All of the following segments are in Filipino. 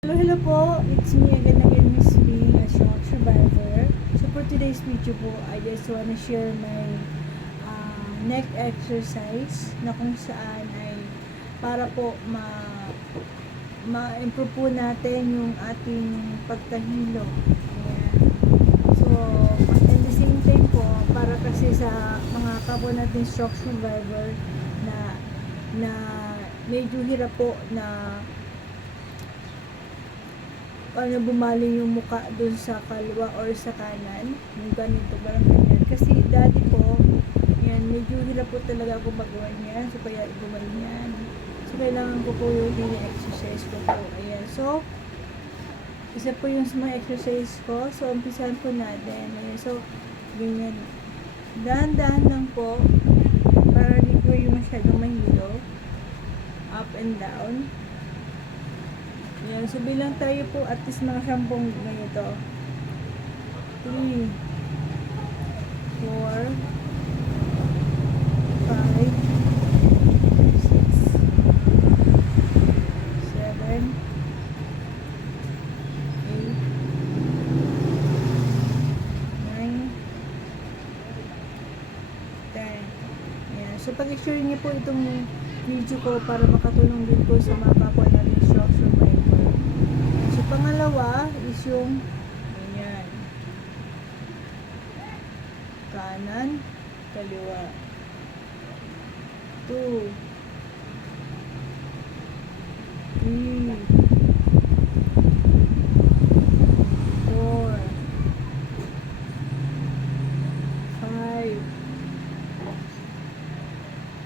Hello po, it's me again, Miss B, a shock survivor. So for today's video po, I just wanna share my neck exercise na kung saan ay para po ma-improve po natin yung ating pagkahilo. Ayan. So, at the same time po, para kasi sa mga kapwa natin shock survivor na medyo hirap po na bumali yung muka dun sa kaliwa or sa kanan, yung ganito, parang ganyan. Kasi dati po, yan, medyo hirap po talaga ako magawa niyan, so kaya gumawa niyan. So kailangan ko po yung exercise ko po. Ayan, so isa po yung sa mga exercise ko, so umpisahan po natin. Ayan, so ganyan, dahan-dahan lang po, para di ko yung masyadong mahilo, up and down. Ayan, so bilang tayo po at least mga 10 ganito. 3, 4, 5, 6, 7, 8, 9, 10. Ayan, so pag-share niyo po itong video ko para makatulong din po sa mga kapwa natin shock survivor. So pangalawa is yung ganyan, kanan, kaliwa. 2, 3, 4, 5,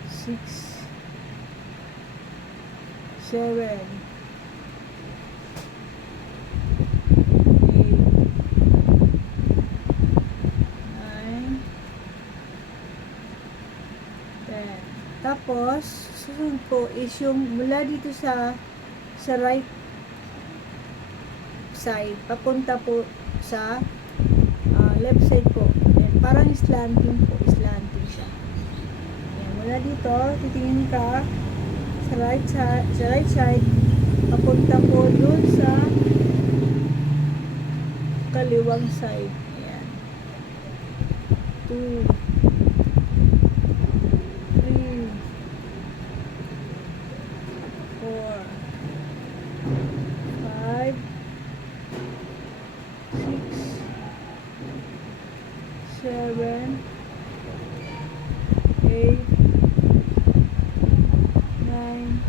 6, 7, 8, 9, 10. Tapos, susunod po is yung mula dito sa right side, papunta po sa left side po. Ayan, parang slanting po, slanting siya. Ayan, mula dito, titingin ka sa right side, papunta po dun sa kaliwang side. Ayan. 2, 3, 4, 5, 6, 7, 8, 9,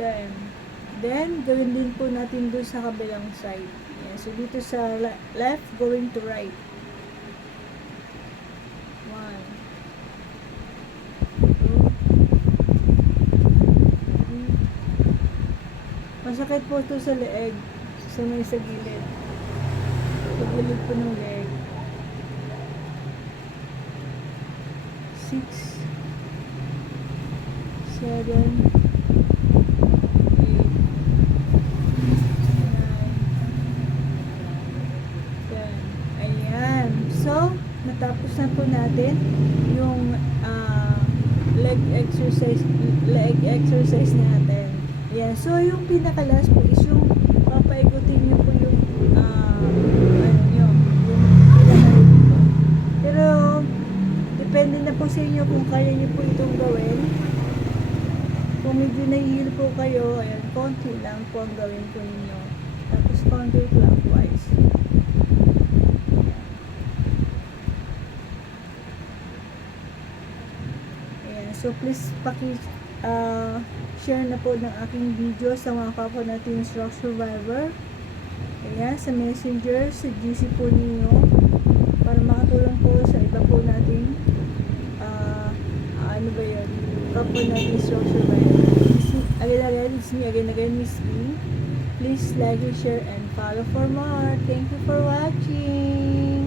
10. Then, gawin din po natin doon sa kabilang side. Ayan. So, dito sa left, going to right. 1, 2, 3. Masakit po ito sa leeg. Sa may sa gilid. Sa gilid po ng leg. 6, 7, 8, 9, 10. Ayan. So, natapos na po natin yung leg exercise natin. Ayan. So, yung pinakalas po is yung papaikutin nyo po yung yung pinakalas po. Pero, depende na po sa inyo kung kaya nyo po itong gawin. Kung medyo nahihilo po kayo, ayan, konti lang po ang gawin po ninyo. Tapos counterclockwise. Ayan, so please share na po ng aking video sa mga kapwa natin shock survivor. Ayan, sa messenger, sa GC po ninyo para makatulong po sa iba po natin kapwa natin shock survivor. Again, it's me again, Miss B. Please like, share, and follow for more. Thank you for watching.